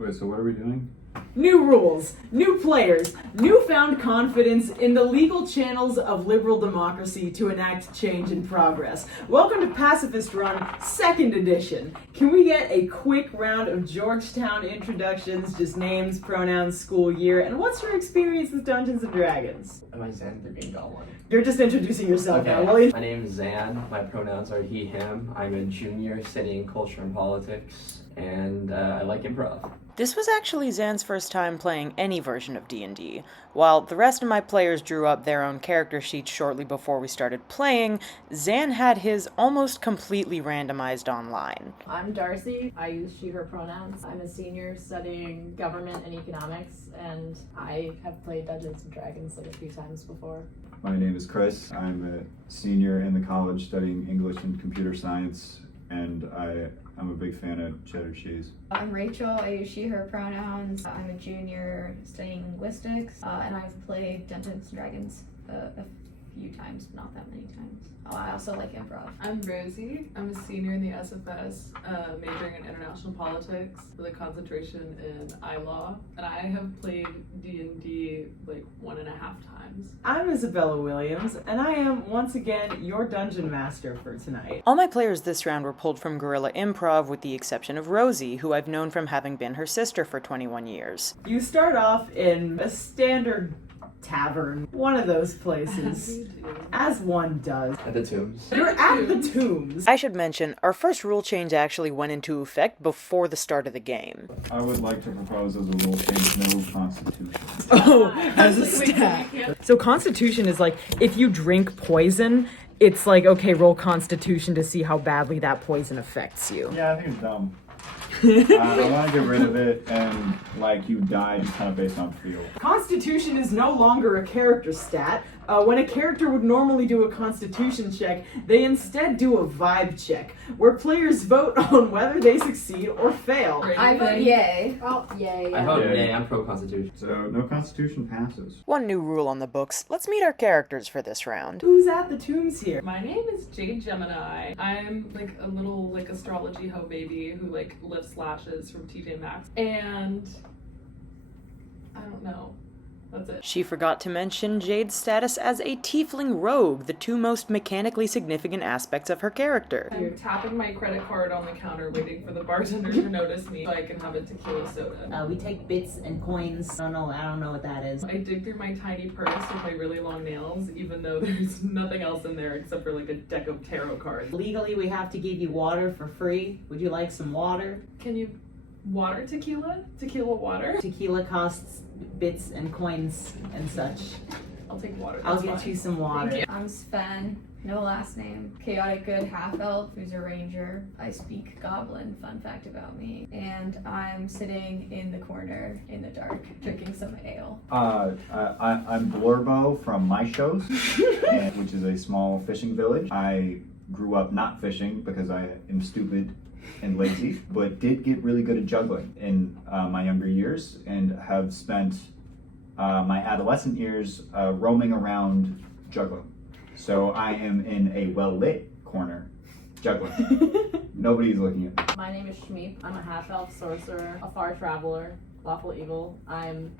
Wait, so what are we doing? New rules, new players, newfound confidence in the legal channels of liberal democracy to enact change and progress. Welcome to Pacifist Run, 2nd edition. Can we get a quick round of Georgetown introductions, just names, pronouns, school year, and what's your experience with Dungeons & Dragons? Am I Zan the Green Goblin? You're just introducing yourself Okay. now, will you? My name is Zan. My pronouns are he, him. I'm a junior studying culture and politics, and I like improv. This was actually Zan's first time playing any version of D&D. While the rest of my players drew up their own character sheets shortly before we started playing, Zan had his almost completely randomized online. I'm Darcy. I use she, her pronouns. I'm a senior studying government and economics, and I have played Dungeons & Dragons like a few times before. My name is Chris. I'm a senior in the college studying English and computer science, and I'm a big fan of cheddar cheese. I'm Rachel. I use she, her pronouns. I'm a junior studying linguistics, and I've played Dungeons & Dragons a few times, not that many times. I also like improv. I'm Rosie. I'm a senior in the SFS, majoring in international politics with a concentration in I-law, and I have played D&D like 1.5 times. I'm Isabella Williams, and I am, once again, your dungeon master for tonight. All my players this round were pulled from Guerrilla Improv with the exception of Rosie, who I've known from having been her sister for 21 years. You start off in a standard tavern, one of those places, as one does. At the Tombs. You're at the Tombs. I should mention, our first rule change actually went into effect before the start of the game. I would like to propose as a rule change, no constitution. Oh, as a stat. So Constitution is like, if you drink poison, it's like, okay, roll Constitution to see how badly that poison affects you. Yeah, I think it's dumb. I want to get rid of it, and like you die just kind of based on feel. Constitution is no longer a character stat. When a character would normally do a Constitution check, they instead do a vibe check, where players vote on whether they succeed or fail. I vote yay. Oh, yay. I vote Yeah. yay. I'm pro-Constitution. So no constitution passes. One new rule on the books, let's meet our characters for this round. Who's at the Tombs here? My name is Jade Gemini. I'm like a little like astrology hoe baby who like lifts lashes from TJ Maxx, and I don't know. That's it. She forgot to mention Jade's status as a tiefling rogue, the two most mechanically significant aspects of her character. I'm tapping my credit card on the counter, waiting for the bartender to notice me so I can have a tequila soda. We take bits and coins. I don't know what that is. I dig through my tiny purse with my really long nails, even though there's nothing else in there except for like a deck of tarot cards. Legally, we have to give you water for free. Would you like some water? Can you water tequila? Tequila water? Tequila costs bits and coins and such. I'll take water. I'll that's get fine. you some water. Thank you. I'm Sven. No last name. Chaotic good half-elf who's a ranger. I speak goblin, fun fact about me. And I'm sitting in the corner in the dark, drinking some ale. I'm Blorbo from My Shows, which is a small fishing village. I grew up not fishing because I am stupid and lazy, but did get really good at juggling in my younger years, and have spent my adolescent years roaming around juggling. So I am in a well-lit corner juggling. Nobody's looking at me. My name is Shmeep. I'm a half-elf sorcerer, a far traveler, lawful evil. I'm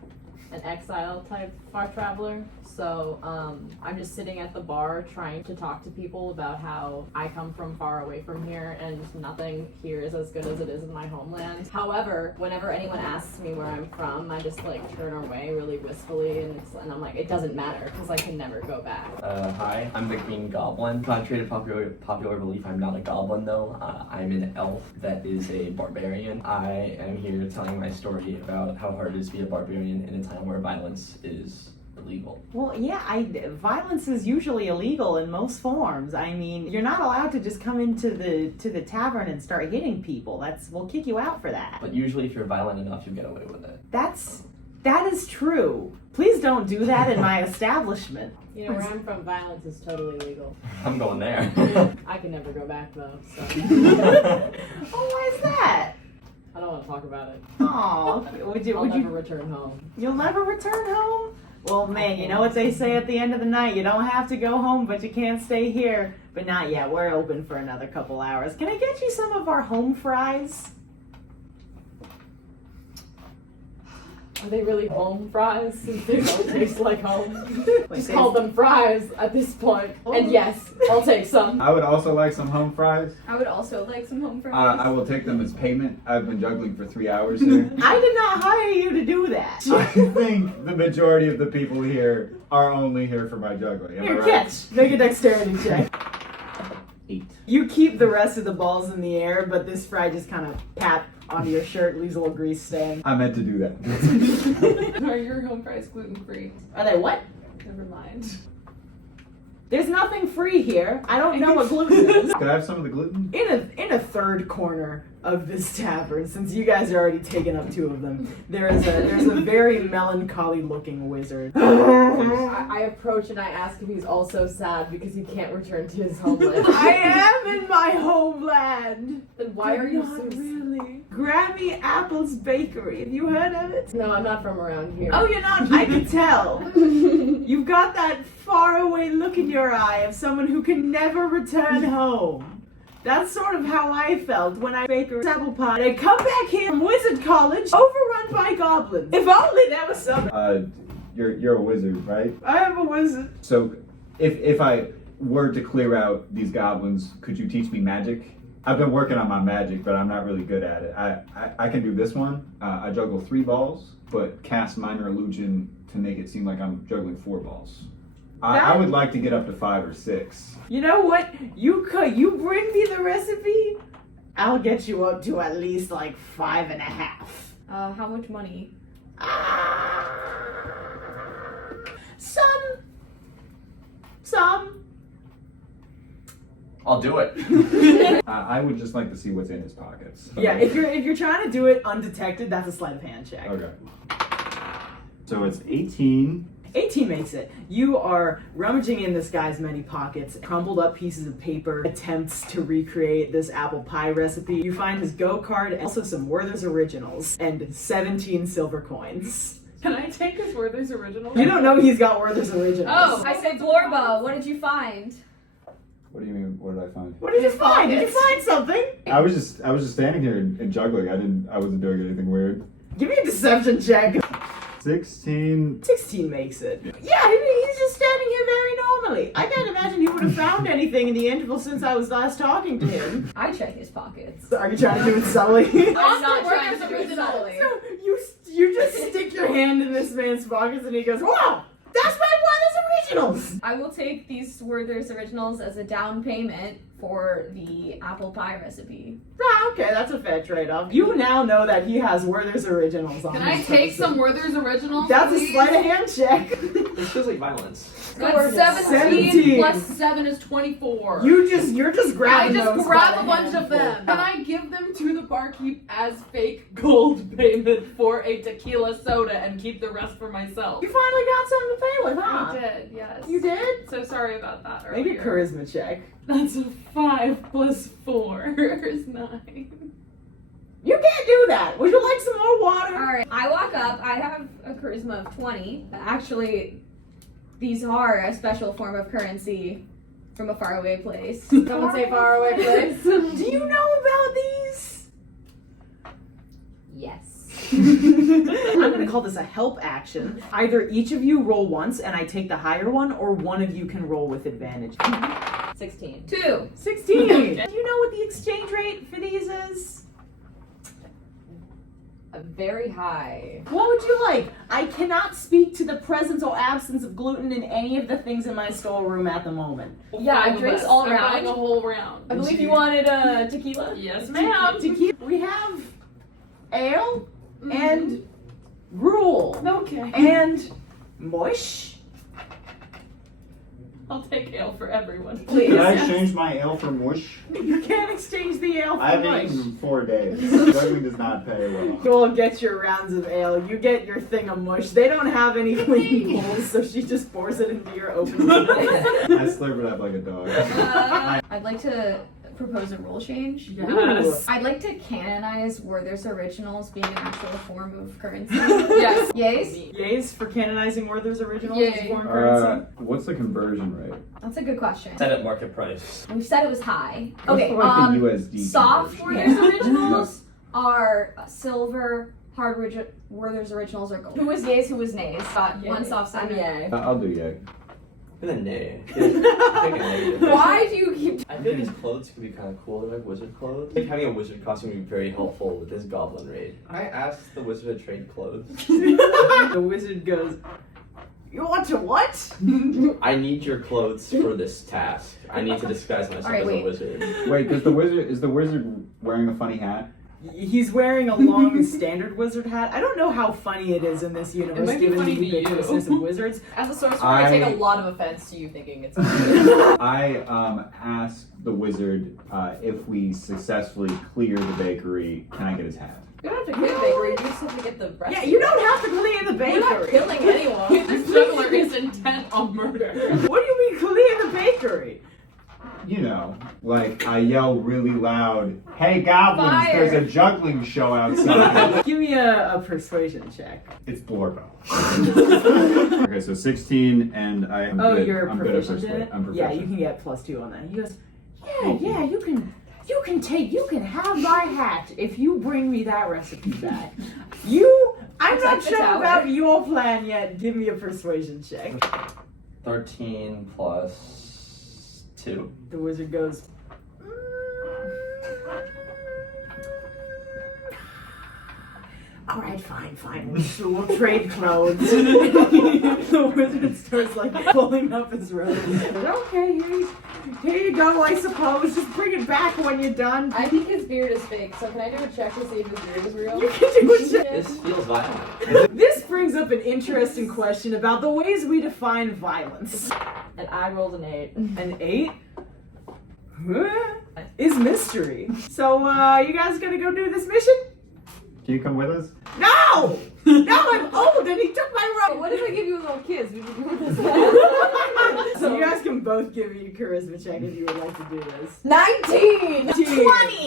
an exile type far traveler. So I'm just sitting at the bar trying to talk to people about how I come from far away from here and nothing here is as good as it is in my homeland. However, whenever anyone asks me where I'm from, I just like turn away really wistfully and I'm like, it doesn't matter because I can never go back. Hi, I'm the Green Goblin. Contrary to popular belief, I'm not a goblin though. I'm an elf that is a barbarian. I am here telling my story about how hard it is to be a barbarian in a time where violence is illegal. Well, yeah, violence is usually illegal in most forms. I mean, you're not allowed to just come into the tavern and start hitting people. We'll kick you out for that. But usually if you're violent enough, you get away with it. That is true. Please don't do that in my establishment. You know, where I'm from, violence is totally legal. I'm going there. I can never go back though, so Oh, why is that? I don't want to talk about it. Oh, I'll never return home. You'll never return home? Well, man, you know what they say at the end of the night? You don't have to go home, but you can't stay here. But not yet. We're open for another couple hours. Can I get you some of our home fries? Are they really home fries since they don't taste like home? Just they- call them fries at this point. And yes, I'll take some. I would also like some home fries. I would also like some home fries. I will take them as payment. I've been juggling for 3 hours here. I did not hire you to do that. I think the majority of the people here are only here for my juggling. Am I Here, right? catch. Make a dexterity check. 8. You keep the rest of the balls in the air, but this fry just kind of pat onto your shirt, leaves a little grease stain. I meant to do that. Are your home fries gluten free? Are they what? Never mind. There's nothing free here. I don't know what gluten is. Could I have some of the gluten? In a third corner of this tavern, since you guys are already taking up 2 of them, there's a very melancholy looking wizard. I approach and I ask if he's also sad because he can't return to his homeland. I am in my homeland. Then why are you Not so really? Grammy Apple's Bakery. Have you heard of it? No, I'm not from around here. Oh, you're not? I can tell. You've got that faraway look in your eye of someone who can never return home. That's sort of how I felt when I baked a apple pie. And I come back here from Wizard College, overrun by goblins. If only there was some. You're a wizard, right? I am a wizard. So, if I were to clear out these goblins, could you teach me magic? I've been working on my magic, but I'm not really good at it. I can do this one. I juggle 3 balls, but cast minor illusion to make it seem like I'm juggling 4 balls. I would like to get up to 5 or 6. You know what? You bring me the recipe, I'll get you up to at least like 5.5. How much money? Some. I'll do it. I would just like to see what's in his pockets. Yeah, if you're trying to do it undetected, that's a sleight of hand check. Okay. So it's 18. 18 makes it. You are rummaging in this guy's many pockets, crumpled up pieces of paper, attempts to recreate this apple pie recipe. You find his go-card and also some Werther's Originals and 17 silver coins. Can I take his Werther's original? You don't know he's got Werther's Originals. Oh, I said Glorbo. What did you find? What do you mean? What did I find? What did you His find? Did you pockets. find something? I was just standing here and juggling. I wasn't doing anything weird. Give me a deception check. 16. 16 makes it. Yeah, he's just standing here very normally. I can't imagine he would have found anything in the interval since I was last talking to him. I check his pockets. Are you trying to do it subtly? I'm not trying to do it subtly. So you just stick your hand in this man's pockets and he goes, "Wow, that's my Werther's Originals." I will take these Werther's Originals as a down payment for the apple pie recipe. Ah, okay, that's a fair trade-off. You now know that he has Werther's Originals on Can his I take person. some Werther's originals? That's a please? sleight of hand check. This feels like violence. That's 17 plus 7 is 24. You're just I grabbing just those grab by a the bunch of handful. them. Can I give them to the barkeep as fake gold payment for a tequila soda and keep the rest for myself? You finally got something to pay with, huh? I did, yes. You did? So sorry about that earlier. Make a charisma check. That's a 5 plus 4 is 9. You can't do that. Would you like some more water? Alright, I walk up. I have a charisma of 20. Actually, these are a special form of currency from a faraway place. Don't say faraway place. Do you know about these? Yes. I'm gonna call this a help action. Either each of you roll once and I take the higher one, or one of you can roll with advantage. 16. 2. 16. Do you know what the exchange rate for these is? Very high. What would you like? I cannot speak to the presence or absence of gluten in any of the things in my storeroom at the moment. Yeah, 5 of drinks us. all I'm around. buying a whole round. I believe you wanted a tequila? Yes, ma'am. We have ale and gruel Okay. and mush. I'll take ale for everyone. Can I exchange my ale for mush? You can't exchange the ale for I haven't mush. eaten in 4 days. Juggling does not pay well. Go and get your rounds of ale. You get your thing of mush. They don't have any clean bowls, so she just pours it into your open mouth. I slurp it up like a dog. I'd like to propose a rule change. Yes. I'd like to canonize Werther's Originals being an actual form of currency. Yes. Yays? Yays for canonizing Werther's Originals Yay. as foreign currency? What's the conversion rate? That's a good question. Set at market price. We said it was high. What's Okay, like the USD soft conversion? Werther's Originals are silver Werther's originals are gold. Who was yays, who was nays? Got one soft I'm segment. yay. I'll do yay. I'm a nay. I think a negative. Why do you keep... I feel like his clothes could be kind of cool, like wizard clothes. I think having a wizard costume would be very helpful with this goblin raid. I asked the wizard to trade clothes. The wizard goes, "You want to what?" I need your clothes for this task. I need to disguise myself Alright, as wait. a wizard. Wait, is the wizard wearing a funny hat? He's wearing a long standard wizard hat. I don't know how funny it is in this universe, might be given funny the to you. ubiquitousness of wizards. As a sorcerer, I take I- a lot of offense to you thinking it's I asked the wizard if we successfully clear the bakery, can I get his hat? You don't have to clear the bakery, you just have to get the rest. Yeah, you don't have to clean the We're not bakery. killing anyone. This juggler is intent on murder. What do you mean clean the bakery? You know, like I yell really loud, "Hey goblins, Fire. there's a juggling show outside." Give me a persuasion check. It's Blorbo. Okay, so 16, and I am Oh, good. you're I'm good at proficient in persuade. it? I'm proficient. Yeah, you can get +2 on that. He goes, Thank you. yeah, you can have my hat if you bring me that recipe back. I'm not Protect the sure tower. about your plan yet. Give me a persuasion check. 13 plus 2. The wizard goes, all right, fine. We'll trade clothes. The wizard starts like pulling up his robe. Okay, here you go, I suppose. Just bring it back when you're done. I think his beard is fake, so can I do a check to see if his beard is real? You can do a check. This feels violent. This brings up an interesting question about the ways we define violence. And I rolled an 8. An 8 is mystery. So, you guys gonna go do this mission? Can you come with us? No! No, I'm old and he took my robe! What if I give you a little kiss? Would you do this? So you guys can both give me a charisma check if you would like to do this. 19! 20!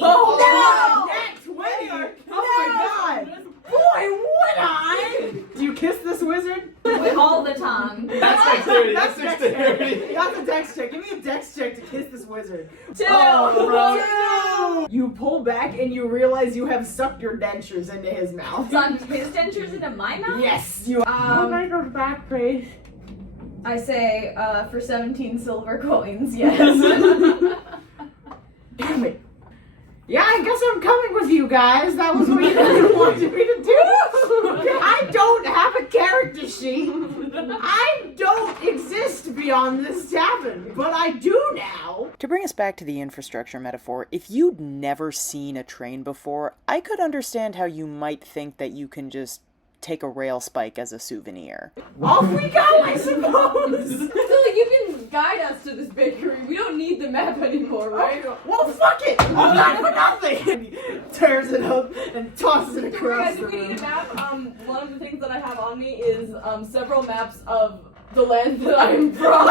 Oh, no! Nat 20! Oh my god! Boy, would I! Do you kiss this wizard? all the time. That's dexterity. That's dexterity. That's a dex check. Give me a dex check to kiss this wizard. 2! Oh, no! You pull back and you realize you have sucked your dentures into his mouth. Sucked his dentures into my mouth? Yes, you. Um, goes back, please. I say, for 17 silver coins, yes. Damn it. Yeah, I guess I'm coming with you guys. That was what you guys wanted me to do. I don't have a character sheet. I don't exist beyond this tavern, but I do now. To bring us back to the infrastructure metaphor, if you'd never seen a train before, I could understand how you might think that you can just take a rail spike as a souvenir. Off we go, I suppose. So you can guide us to this bakery. We don't need the map anymore, right? Well, fuck it. All that for nothing. And he tears it up and tosses it across Guys, the if we need room. a map, one of the things that I have on me is several maps of the land that I'm from.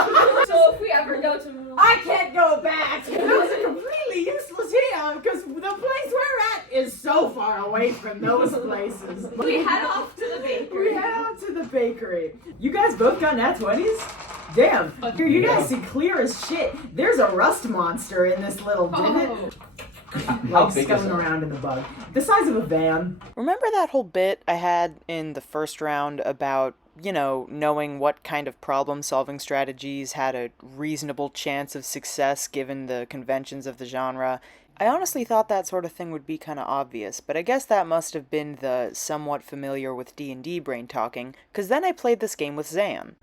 So if we ever go to... I can't go back. Those are completely useless here because the place we're at is so far away from those places. We head off to the bakery. We head out to the bakery. You guys both got nat 20s? Damn. Here, you guys see clear as shit. There's a rust monster in this little divot. Oh. How Like big is scuttling it? around in the bug. The size of a van. Remember that whole bit I had in the first round about, knowing what kind of problem-solving strategies had a reasonable chance of success given the conventions of the genre? I honestly thought that sort of thing would be kind of obvious, but I guess that must have been the somewhat familiar with D&D brain talking, because then I played this game with Zan.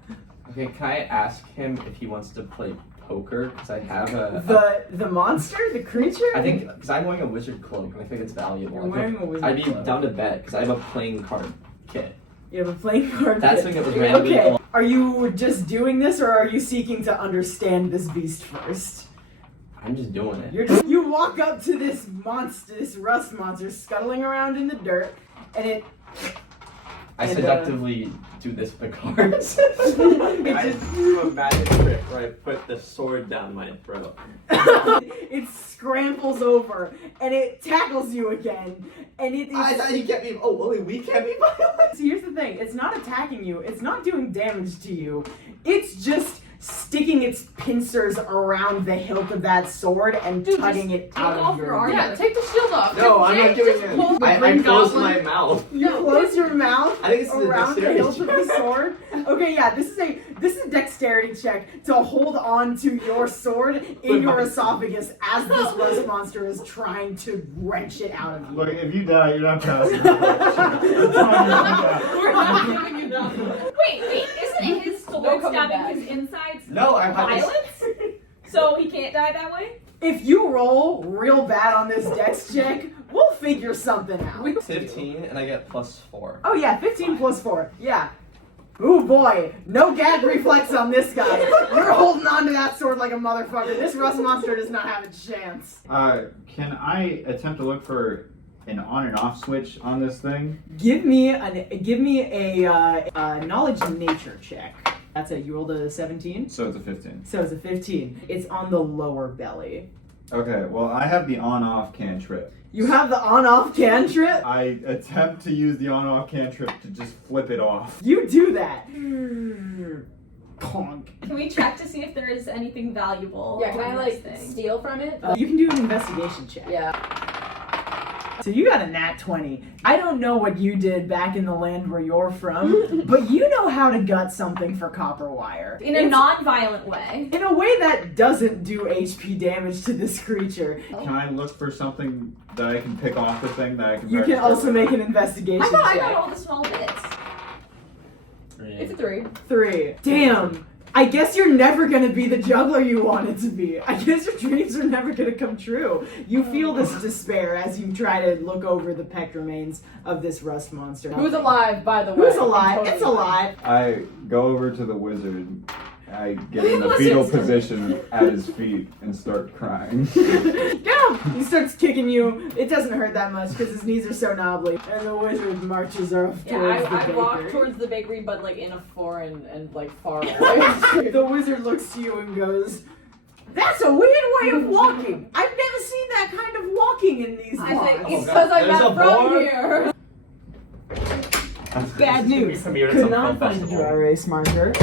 Okay, can I ask him if he wants to play poker? Because I have a... The monster? The creature? I think, because I'm wearing a wizard cloak, and I think it's valuable. You're wearing a wizard I'd be cloak. down to bet, because I have a playing card kit. You have a playing card. That's kit. something that was randomly Okay. along. Are you just doing this, or are you seeking to understand this beast first? I'm just doing it. You walk up to this monster, this rust monster, scuttling around in the dirt, and it I And, seductively do this with the cards. It I just- do a magic trick where I put the sword down my throat. it scrambles over and it tackles you again, and it. I thought you can't be. Oh, only we can't be violent. So here's the thing: it's not attacking you. It's not doing damage to you. It's just sticking its pincers around the hilt of that sword and cutting it out off of your your armor. Yeah, take the shield off. No, I'm not doing Just pull it. the I green closed goblin. my mouth. You close your mouth I think this is a around the dexterity hilt of the sword. Okay, yeah, this is a dexterity check to hold on to your sword in your esophagus as this rust monster is trying to wrench it out of you. Look, if you die, you're not passing. We're not giving you that. Wait, isn't it his sword No coming stabbing back. his insides No, I had this. violence? So he can't die that way? If you roll real bad on this dex check, we'll figure something out. 15 and I get +4. Oh yeah, 15 plus 4. Yeah. Ooh boy, no gag reflex on this guy. You're holding on to that sword like a motherfucker. This rust monster does not have a chance. Can I attempt to look for an on and off switch on this thing? Give me a knowledge nature check. That's you rolled a 17. So it's a 15. So it's a 15. It's on the lower belly. Okay, well, I have the on-off cantrip. You have the on-off cantrip. I attempt to use the on-off cantrip to just flip it off. You do that. Conk. Can we check to see if there is anything valuable? Yeah, can I in like this thing? steal from it? You can do an investigation check. Yeah. So you got a nat 20. I don't know what you did back in the land where you're from, but you know how to gut something for copper wire. In a non-violent way. In a way that doesn't do HP damage to this creature. Can I look for something that I can pick off the thing that I can... You can also make an investigation I thought I got check. all the small bits. It's a 3. 3. Damn. I guess you're never gonna be the juggler you wanted to be. I guess your dreams are never gonna come true. You feel this despair as you try to look over the pecked remains of this rust monster. Who's alive, by the way? Who's alive? Totally It's alive. I go over to the wizard. I get in the Wizard's fetal gonna- position at his feet and start crying. Go! He starts kicking you. It doesn't hurt that much because his knees are so knobbly. And the wizard marches off Yeah, towards the I bakery. walk towards the bakery, but like in a foreign and like far away. The wizard looks to you and goes, "That's a weird way of walking. I've never seen that kind of walking in these I say, parts." it's because I'm There's not a from board. here. Bad news. Premiered at Could some not film find a festival. dry erase marker.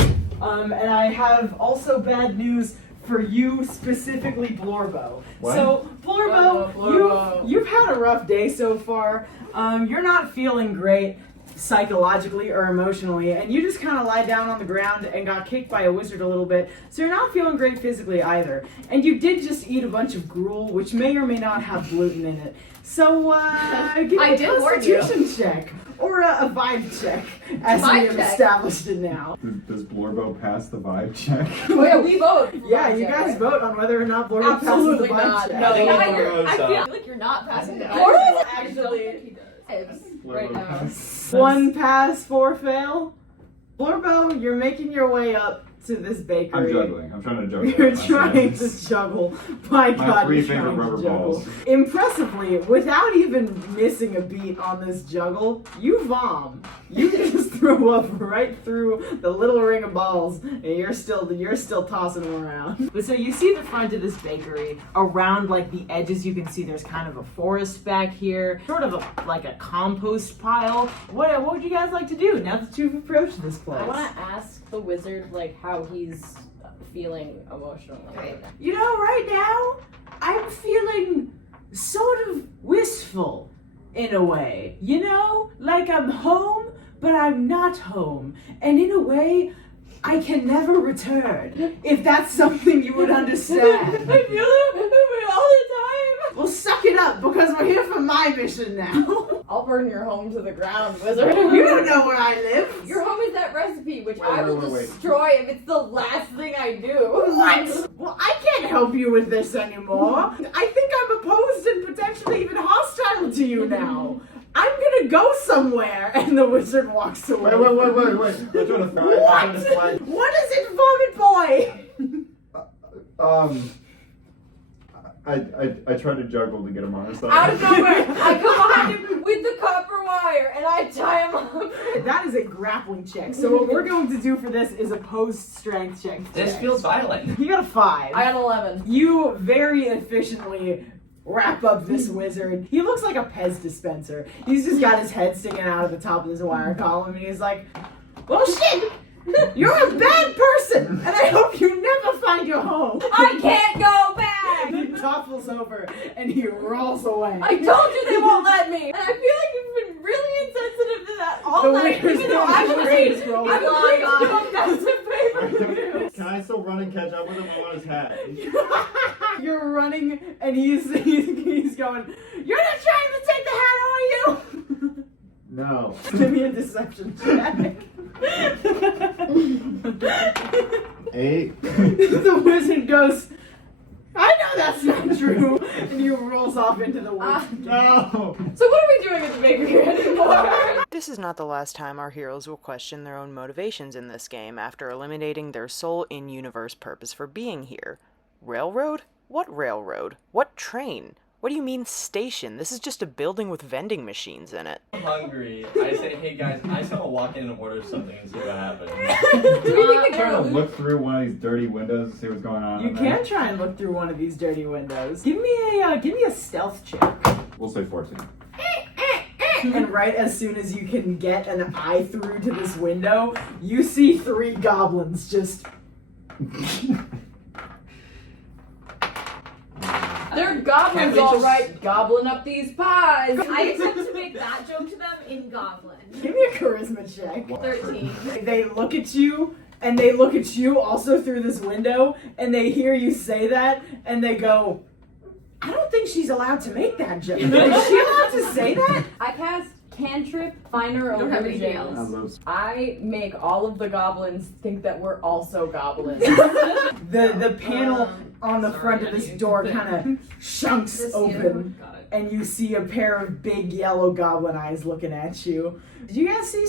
And I have also bad news for you specifically, Blorbo. What? So, Blorbo, Blorbo. you've had a rough day so far. You're not feeling great psychologically or emotionally, and you just kind of lie down on the ground and got kicked by a wizard a little bit, so you're not feeling great physically either. And you did just eat a bunch of gruel, which may or may not have gluten in it. So, give me I a did warn you. constitution check. Or a vibe check, as we Vibe have check. established it now. Does Blorbo pass the vibe check? Oh yeah, we vote. Yeah, you guys vote on whether or not Blorbo Absolutely passes the vibe not. check. No. I think Yeah, Blorbo's, I feel like you're not passing the Blorbo's I actually- don't think he does. Right now. 1 pass, 4 fail. Blorbo, you're making your way up to this bakery. I'm juggling. I'm trying to juggle. You're with my trying hands. to juggle. My God, three you're finger trying to rubber juggle. balls. Impressively, without even missing a beat on this juggle, you vom. You just throw up right through the little ring of balls, and you're still tossing them around. But so you see the front of this bakery. Around like the edges, you can see there's kind of a forest back here, sort of like a compost pile. What would you guys like to do now that you've approached this place? I want to ask the wizard like how he's feeling emotionally. You know, right now, I'm feeling sort of wistful in a way. You know, like I'm home, but I'm not home. And in a way, I can never return. If that's something you would understand. I feel it all the time. Well, suck it up, because we're here for my mission now. I'll burn your home to the ground, wizard. You don't know where I live. Your home is that recipe, which Wait, I will wait. destroy if it's the last thing I do. What? Well, I can't help you with this anymore. I think I'm opposed and potentially even hostile to you now. I'm gonna go somewhere. And the wizard walks away. Wait. I'm trying to fly. What is it, Vomit Boy? I try to juggle to get him on his side. Out of nowhere, I come behind him with the copper wire and I tie him up. That is a grappling check. So what we're going to do for this is a post-strength check. This feels violent. You got a 5. I got 11. You very efficiently wrap up this wizard. He looks like a Pez dispenser. He's just got his head sticking out of the top of this wire column, and he's like, "Well, shit! You're a bad person, and I hope you never find your home. I can't go back! He topples over and he rolls away. I told you they won't let me! And I feel like you've been really insensitive to that all The night, winner's even though gonna I'm lose afraid. his roll. I'm afraid to go back to favor. Can I still run and catch up with him? I want his hat. You're running and he's going, you're not trying to take the hat, are you? No. Give me a deception check. 8. The wizard goes, I know that's not true. And he rolls off into the woods. No. So what are we doing at the bakery anymore? This is not the last time our heroes will question their own motivations in this game after eliminating their sole in-universe purpose for being here. Railroad? What railroad? What train? What do you mean station? This is just a building with vending machines in it. I'm hungry. I say, hey guys, I just want to walk in and order something and see what happens. Do we think I'm the trying to girl look through one of these dirty windows to see what's going on. You in there. can try and look through one of these dirty windows. Give me a stealth check. We'll say 14. And right as soon as you can get an eye through to this window, you see 3 goblins just. They're goblins, Can't we all just- right. Gobbling up these pies. I attempt to make that joke to them in Goblin. Give me a charisma check. 13. They look at you, and they look at you also through this window, and they hear you say that, and they go, I don't think she's allowed to make that joke. Is she allowed to say that? I cast cantrip finer Don't have anything illusions. else. those. I make all of the goblins think that we're also goblins. The panel on the Sorry, front of this Annie. door kind of shunks This open. Got it. And you see a pair of big yellow goblin eyes looking at you. Did you guys see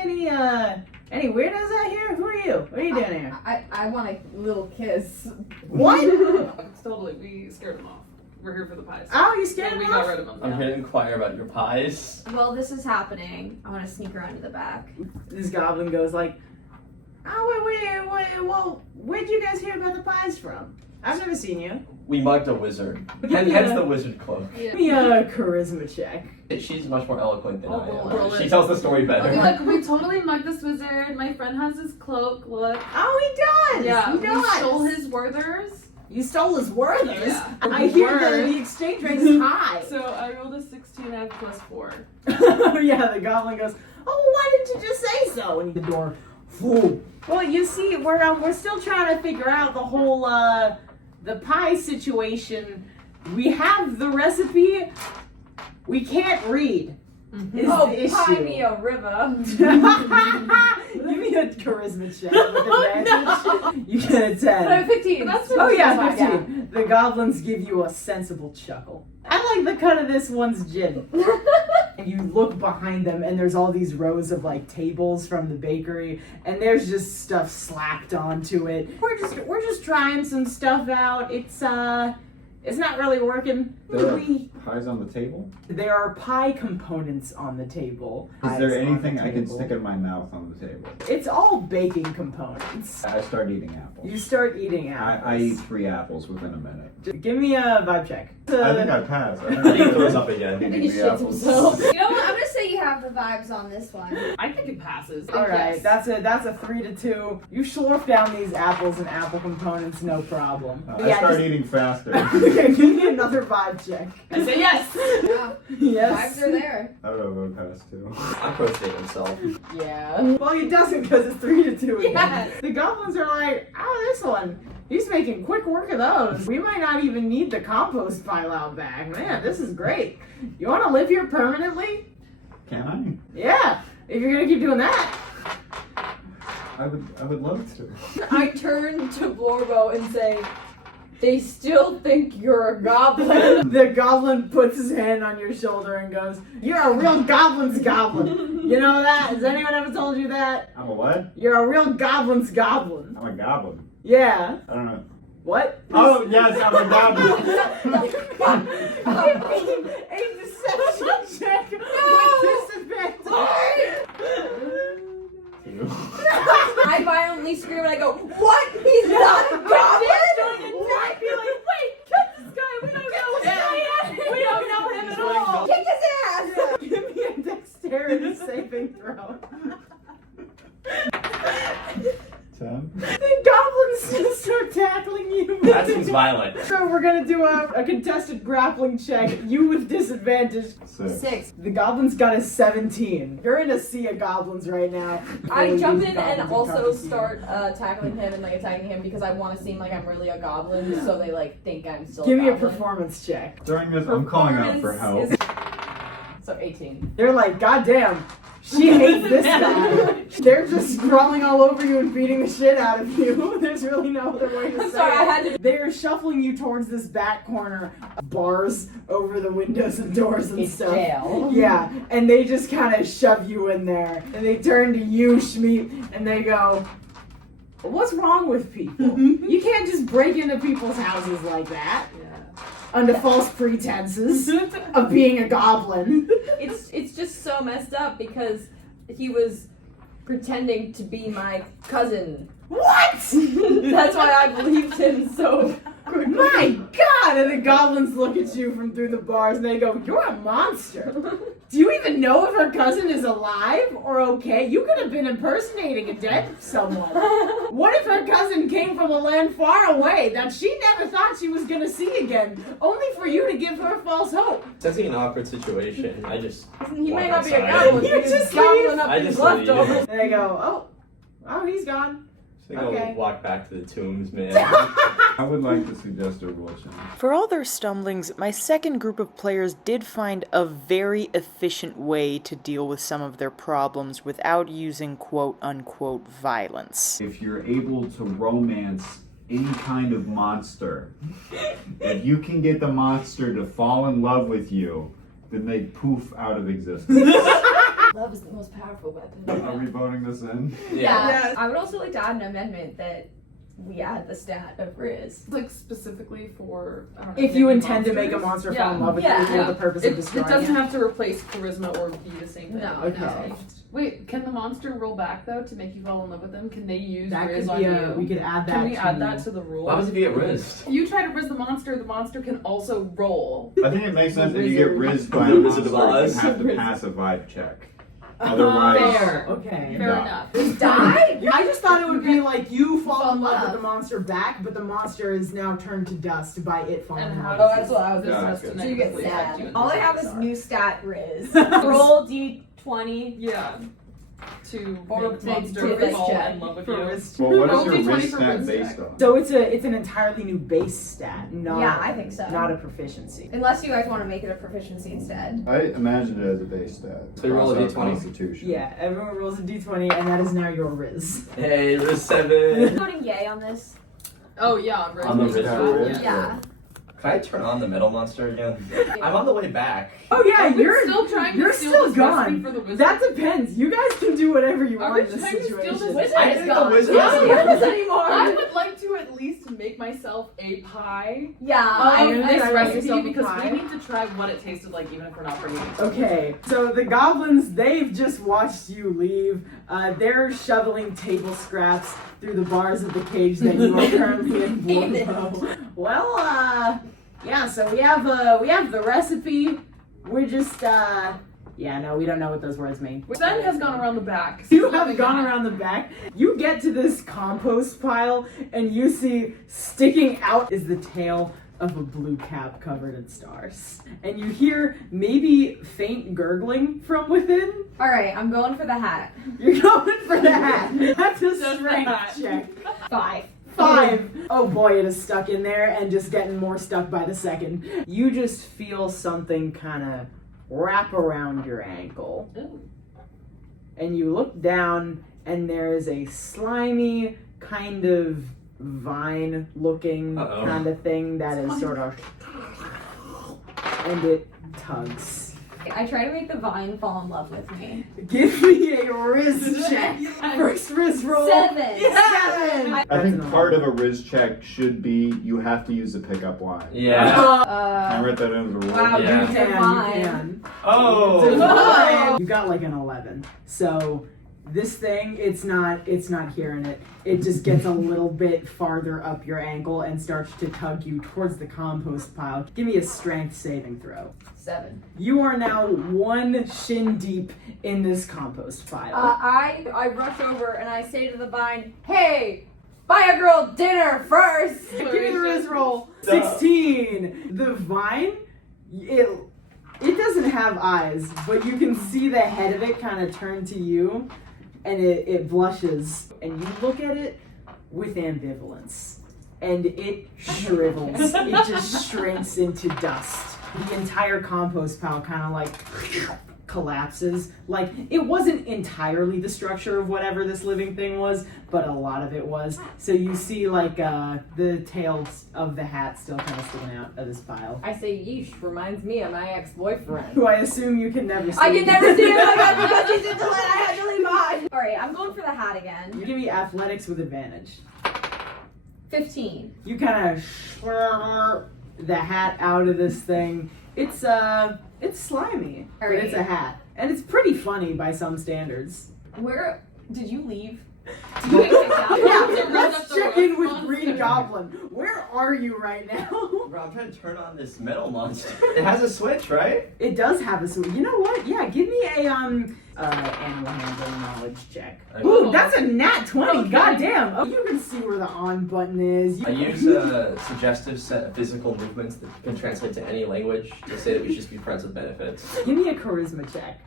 any weirdos out here? Who are you? What are you doing here? I want a little kiss. What? Totally, we scared them off. We're here for the pies. Oh, you scared And we him got off? rid of them. I'm here to inquire about your pies. While this is happening, I want to sneak around to the back. This goblin goes like, oh, wait, well, where'd you guys hear about the pies from? I've never seen you. We mugged a wizard. Hence the wizard cloak. Give me a charisma check. She's much more eloquent than I roll am. it. She tells the story better. Okay, look, we totally mugged this wizard. My friend has his cloak. Look. Oh, he does! Yeah, he we does! stole his Werthers. You stole his Werthers? Yeah. I hear Word. the exchange rate is high. So I rolled a 16 and I have plus 4. Yeah, the goblin goes, oh, why didn't you just say so? And the door, whoa. Well, you see, we're still trying to figure out the whole, the pie situation. We have the recipe. We can't read. Is Oh, the issue. pie me a river. Give me a charisma check with advantage. You get a 10. But I have 15. That's Oh yeah, That's 15. The goblins give you a sensible chuckle. I like the cut of this one's gin. And you look behind them and there's all these rows of like tables from the bakery and there's just stuff slapped onto it. We're just trying some stuff out. It's not really working. There are pies on the table? There are pie components on the table. Is Pies there on anything the I can table. stick in my mouth on the table? It's all baking components. I start eating apples. You start eating apples. I eat 3 apples within a minute. Give me a vibe check. I think I passed. I I think think throws up again. I He eat the shits apples. himself. You know what? I'm gonna say you have the vibes on this one. I think it passes. All right, Yes. that's a 3-2. You slurp down these apples and apple components, no problem. I start eating faster. Okay, give me another vibe check. I say yes. Yeah, Yes. vibes are there. I don't know if I passed too. I prostate himself. Yeah. Well, he doesn't because it's 3-2. again. Yes. The goblins are like, oh, this one. He's making quick work of those. We might not even need the compost pile out back. Man, this is great. You want to live here permanently? Can Yeah. If you're gonna keep doing that. I would love to. I turn to Blorbo and say, they still think you're a goblin. The goblin puts his hand on your shoulder and goes, you're a real goblin's goblin. You know that? Has anyone ever told you that? I'm a what? You're a real goblin's goblin. I'm a goblin. Yeah. I don't know. What? Oh, yes, I'm a goblin. A deception check with disadvantage. I violently scream and I go, what? He's not a goblin? I'd be like, wait, cut this guy. We don't know this guy yet. We don't know him at all. Kick his ass! Give me a dexterity saving throw. goblins start tackling you. That seems violent. So we're gonna do a contested grappling check. You with disadvantage. 6. The goblins got a 17. You're in a sea of goblins right now. I These jump in goblins and are also coming to you. start tackling him and like attacking him because I want to seem like I'm really a goblin, so they like think I'm still. Give me a goblin. performance check. During this, I'm calling out for help. So 18. They're like, God damn, she hates this guy. They're just crawling all over you and beating the shit out of you. There's really no other way to say sorry, it. I had to- They're shuffling you towards this back corner, bars over the windows and doors and stuff. Jail. Yeah, and they just kind of shove you in there. And they turn to you, Schmeat, and they go, what's wrong with people? You can't just break into people's houses like that. Under false pretenses of being a goblin. It's just so messed up because he was pretending to be my cousin. What? That's why I believed him so quickly. My God! And the goblins look at you from through the bars and they go, you're a monster. Do you even know if her cousin is alive or okay? You could have been impersonating a dead someone. What if her cousin came from a land far away that she never thought she was gonna see again, only for you to give her false hope? Sensing an awkward situation, I just He walk might not be a outside. goblin. You He's just gobbling leave. up I his just leftovers. And they go, oh, he's gone. I think Okay. I'll walk back to the tombs, man. I would like to suggest a rule change. For all their stumblings, my second group of players did find a very efficient way to deal with some of their problems without using quote-unquote violence. If you're able to romance any kind of monster, if you can get the monster to fall in love with you, then they poof out of existence. Love is the most powerful weapon. Are we voting this in? Yeah. I would also like to add an amendment that we add the stat of Riz. Like specifically for I don't know, If you making intend to make a monsters. monster fall in love with Yeah. you for the purpose of It destroying doesn't it. have to replace charisma or be the same thing. No, Okay. no. Wait, can the monster roll back though to make you fall in love with them? Can they use That Riz could on be you? we could add that Can we add to- that to the rule? What happens if you get rizzed? You try to riz the monster can also roll. I think it makes sense if you get rizzed by a The monster, Wizard of you Oz. have to pass a vibe check. Otherwise, Fair. Okay. Fair No. enough. Die? I just thought it would be like you fall in love love. with the monster back, but the monster is now turned to dust by it falling And in how love. does Oh, that's what I was this gonna has ask. to So you get negatively affect sad. you in All I this have is episode? new stat Riz. Roll D20. Yeah. To Or make to monster do this fall check. in love with For you. risk. well, what Roll is your D20 risk for stat risk based check. on? So it's an entirely new base stat, not Yeah, I think so. not a proficiency. Unless you guys want to make it a proficiency instead. I imagine it as a base stat. So you roll a Cross out D20. Constitution. Yeah, everyone rolls a d20, and that is now your Riz. Hey, Riz 7. Voting yay on this? Oh yeah, on Riz. On the makes Riz it rule? bad, Yeah. Can I turn on the metal monster again? I'm on the way back. Oh yeah, I've been you're still trying to you're steal still this recipe gone. for the wizard. That depends. You guys can do whatever you Are want we in this trying to steal this situation. Wizard I is think the gone. wizard We don't is need gone. this anymore. I would like to at least make myself a pie Yeah. I'm of gonna this try to make recipe yourself a because pie. we need to try what it tasted like even if we're not bringing it. to Okay, so the goblins, they've just watched you leave. They're shoveling table scraps through the bars of the cage that you are currently in Bordeaux. Well, yeah, so we have the recipe. We're just, yeah, no, we don't know what those words mean. Sven has gone around the back. You have gone around the back. You get to this compost pile, and you see sticking out is the tail of a blue cap covered in stars. And you hear maybe faint gurgling from within. All right, I'm going for the hat. You're going for the hat. That's a Just the strength hat. check. 5. 5. Oh boy, it is stuck in there and just getting more stuck by the second. You just feel something kind of wrap around your ankle. And you look down, and there is a slimy kind of vine looking Uh-oh. kind of thing that is sort of, and it tugs. I try to make the vine fall in love with me. Give me a Riz check. First Riz roll. 7. 7. I think part of a Riz check should be you have to use a pickup line. Yeah. Can I write that into the rule? Wow, Yeah. You can, Divine. you can. Oh! Divine. You got like an 11. So this thing, it's not hearing it. It just gets a little bit farther up your ankle and starts to tug you towards the compost pile. Give me a strength saving throw. 7. You are now 1 shin deep in this compost pile. I rush over and I say to the vine, "Hey, buy a girl dinner first. Give me the Riz roll. 16. The vine, it doesn't have eyes, but you can see the head of it kind of turn to you, and it blushes, and you look at it with ambivalence, and it shrivels. It just shrinks into dust. The entire compost pile kind of like collapses. Like, it wasn't entirely the structure of whatever this living thing was, but a lot of it was. So you see like the tails of the hat still kind of sticking out of this pile. I say yeesh, reminds me of my ex-boyfriend. Who I assume you can never see. I can never see him again because he's into it. I had to leave on. Alright, I'm going for the hat again. You give me athletics with advantage. 15. You kind of the hat out of this thing. It's slimy, but it's a hat, and it's pretty funny by some standards. Where did you leave? Yeah, let's check in with Green Goblin. Where are you right now? Bro, I'm trying to turn on this metal monster. It has a switch, right? It does have a switch. You know what? Yeah, give me a animal handling knowledge check. Ooh, that's a nat 20. Okay. Goddamn. Oh, you can see where the on button is. I use a suggestive set of physical movements that can translate to any language to say that we should just be friends with benefits. Give me a charisma check.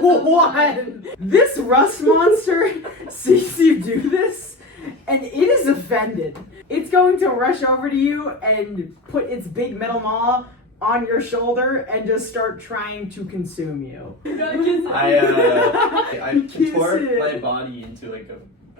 What? This rust monster sees you do this, and it is offended. It's going to rush over to you and put its big metal maw on your shoulder and just start trying to consume you. I contort it. my body into like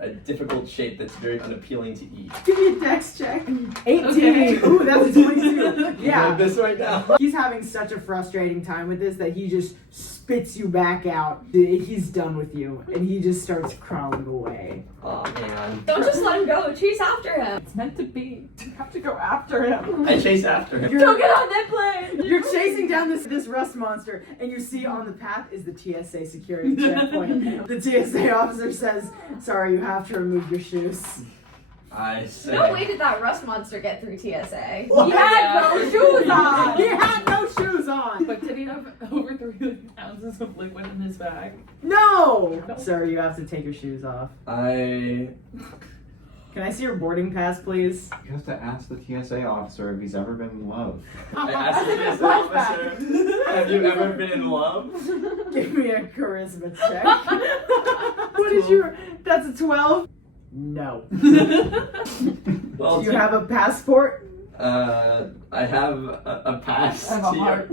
a difficult shape that's very unappealing to eat. Give me a dex check. 18. Okay. Ooh, that's a 22. I'm doing Yeah. this right now. He's having such a frustrating time with this that he just spits you back out. He's done with you, and he just starts crawling away. Oh man. Don't just let him go. Chase after him. It's meant to be. You have to go after him. I chase after him. Don't get on that plane! You're chasing down this rust monster, and you see on the path is the TSA security checkpoint. The TSA officer says, "Sorry, you have to remove your shoes." I say. No way did that rust monster get through TSA. What? He had no shoes on! He had no shoes on. But did he have over 3 ounces of liquid in his bag? No, sir, you have to take your shoes off. I Can I see your boarding pass, please? You have to ask the TSA officer if he's ever been in love. asked the TSA officer, have you ever been in love? Give me a charisma check. What is your? That's a 12. No. Well, Do you have a passport? I have a pass I have a to heart.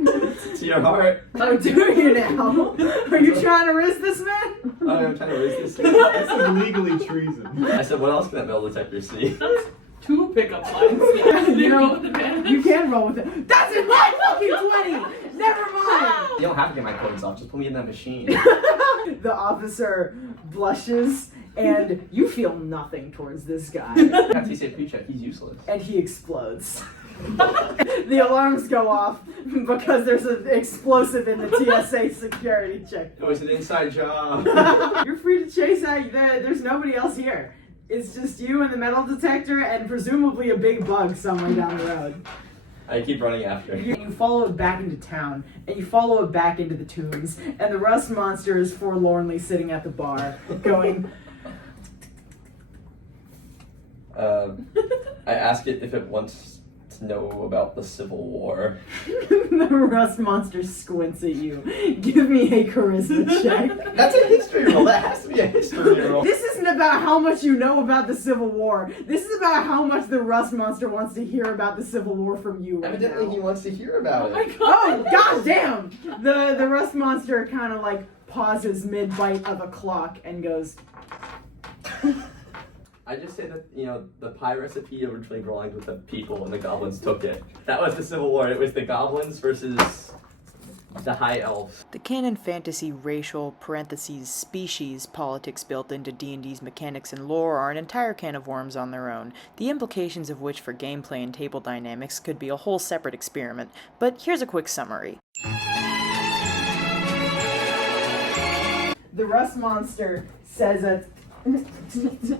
to your heart. Oh, do you now? Are you trying to risk this man? Oh, I'm trying to raise this. This is legally treason. I said, what else can that metal detector see? That's 2 pickup lines. Yeah, they roll with advantage. You can roll with it. That's in my fucking 20! Never mind! You don't have to get my codes off. Just put me in that machine. The officer blushes, and you feel nothing towards this guy. I have to say pre-check. He's useless. And he explodes. The alarms go off because there's an explosive in the TSA security check. It was an inside job. You're free to chase out. There's nobody else here. It's just you and the metal detector and presumably a big bug somewhere down the road. I keep running after him. You follow it back into town, and you follow it back into the tombs, and the rust monster is forlornly sitting at the bar, going, I ask it if it wants to know about the Civil War. The rust monster squints at you. Give me a charisma check. That's a history roll. That has to be a history roll. This isn't about how much you know about the Civil War. This is about how much the rust monster wants to hear about the Civil War from you right Evidently, now. he wants to hear about it. Oh, goddamn! The rust monster kind of like pauses mid-bite of a clock and goes, I just say that, the pie recipe originally belonged with the people and the goblins took it. That was the Civil War. It was the goblins versus the high elves. The canon fantasy racial (species) politics built into D&D's mechanics and lore are an entire can of worms on their own, the implications of which for gameplay and table dynamics could be a whole separate experiment, but here's a quick summary. the rust monster says that,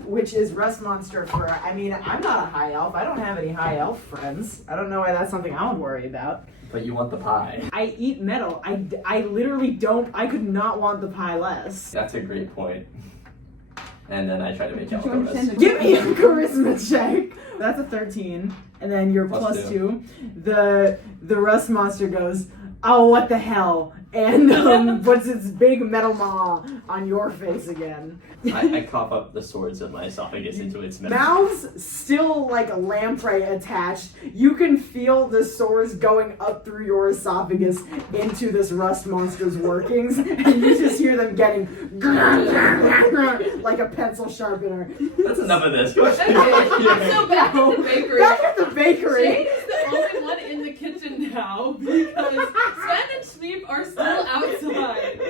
which is rust monster for, I'm not a high elf. I don't have any high elf friends. I don't know why that's something I would worry about. But you want the pie. I eat metal. I literally don't, I could not want the pie less. That's a great point. and then I try to make out Did you with the understand rest. the Give me a charisma check. That's a 13, and then you're Plus plus 2. The rust monster goes, oh, what the hell, and puts its big metal maw on your face again. I cough up the swords of my esophagus into its mouth. Mouths still like a lamprey attached. You can feel the swords going up through your esophagus into this rust monster's workings, and you just hear them getting like a pencil sharpener. That's enough of this. So back at the bakery. Back at the bakery. Jade is the only one in the kitchen now because Sven and Schmeep are still outside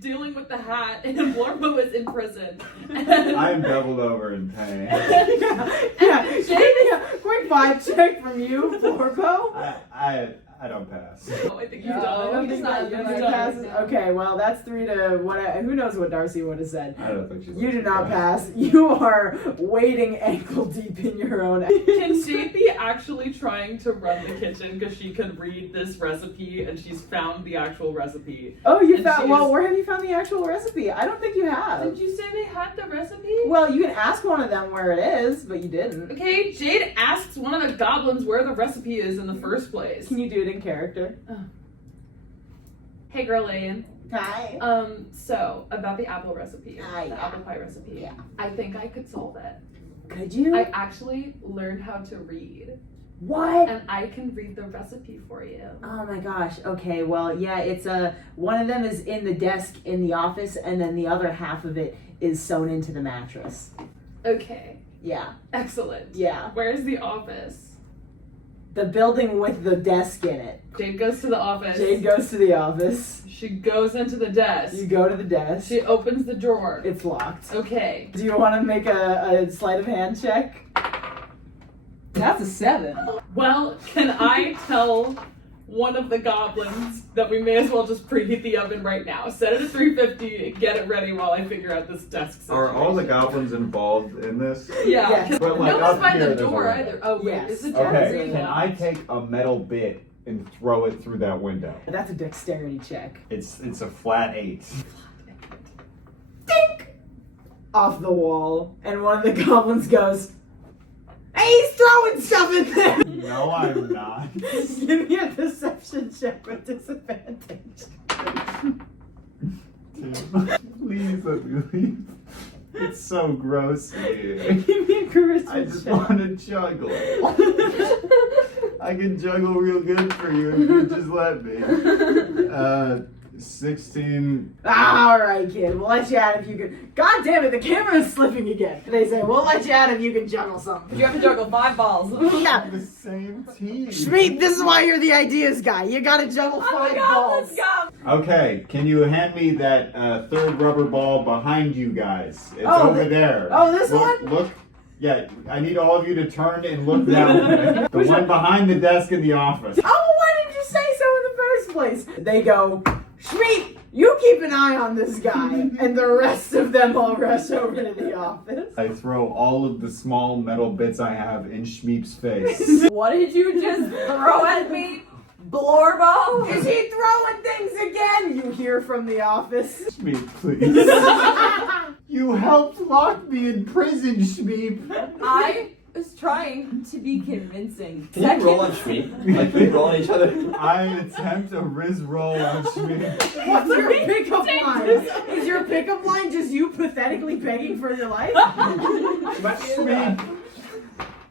dealing with the hat, and Blorbo is in prison. And I'm doubled over in pain. Yeah. Quick vibe check from you, Blorbo. I don't pass. I think he's I done. don't think that you pass. Okay, well that's 3 to what? Who knows what Darcy would have said. I don't think she's. You do not pass. You are wading ankle deep in your own. Can Jade be actually trying to run the kitchen because she can read this recipe and she's found the actual recipe? Oh, you And found. she Well, is- where have you found the actual recipe? I don't think you have. Did you say they had the recipe? Well, you can ask one of them where it is, but you didn't. Okay, Jade asks one of the goblins where the recipe is in the first place. Can you do it in character? Hey, girl, Ian. Hi. So about the apple recipe, Yeah. the apple pie recipe. Yeah. I think I could solve it. Could you? I actually learned how to read, What? and I can read the recipe for you. Oh my gosh. Okay. Well, yeah. It's one of them is in the desk in the office, and then the other half of it is sewn into the mattress. Okay, Yeah. excellent. Yeah. Where's the office? The building with the desk in it. Jade goes to the office. Jade goes to the office. She goes into the desk. You go to the desk. She opens the drawer. It's locked. Okay. Do you want to make a sleight of hand check? That's a 7. Well, can I tell one of the goblins that we may as well just preheat the oven right now? Set it at 350 and get it ready while I figure out this desk situation. Are all the goblins involved in this? Yeah. Yes. 'Cause But, like, no up one's by here, the there's a door window. either. Oh, wait. Yes. Is the door Okay, being can I locked? take a metal bit and throw it through that window? That's a dexterity check. It's a flat 8. Off the wall, and one of the goblins goes, "Hey, he's throwing stuff in there." No, I'm not. Give me a deception check with disadvantage. Please let me leave. It's so gross here. Give me a charisma I just check. want to juggle. I can juggle real good for you if you just let me. 16. All right, kid. We'll let you out if you can. God damn it, the camera is slipping again. They say we'll let you out if you can juggle something. You have to juggle 5 balls. Yeah. The same team. Shmeep, this is why you're the ideas guy. You gotta juggle 5 balls. Let's go. Okay, can you hand me that third rubber ball behind you guys? It's Oh, over there. oh, this look, one? Look. Yeah, I need all of you to turn and look that way. The one behind the desk in the office. Oh, why didn't you say so in the first place? They go, Shmeep, you keep an eye on this guy. And the rest of them all rush over to the office. I throw all of the small metal bits I have in Shmeep's face. What did you just throw at me? Blorbo? Is he throwing things again? You hear from the office. Shmeep, please. You helped lock me in prison, Shmeep. I was trying to be convincing. Can you roll on Shmeep? Like, can we roll on each other? I attempt a Riz roll on Shmeep. What's your pickup line? Is your pickup line just you pathetically begging for your life? But Shmeep,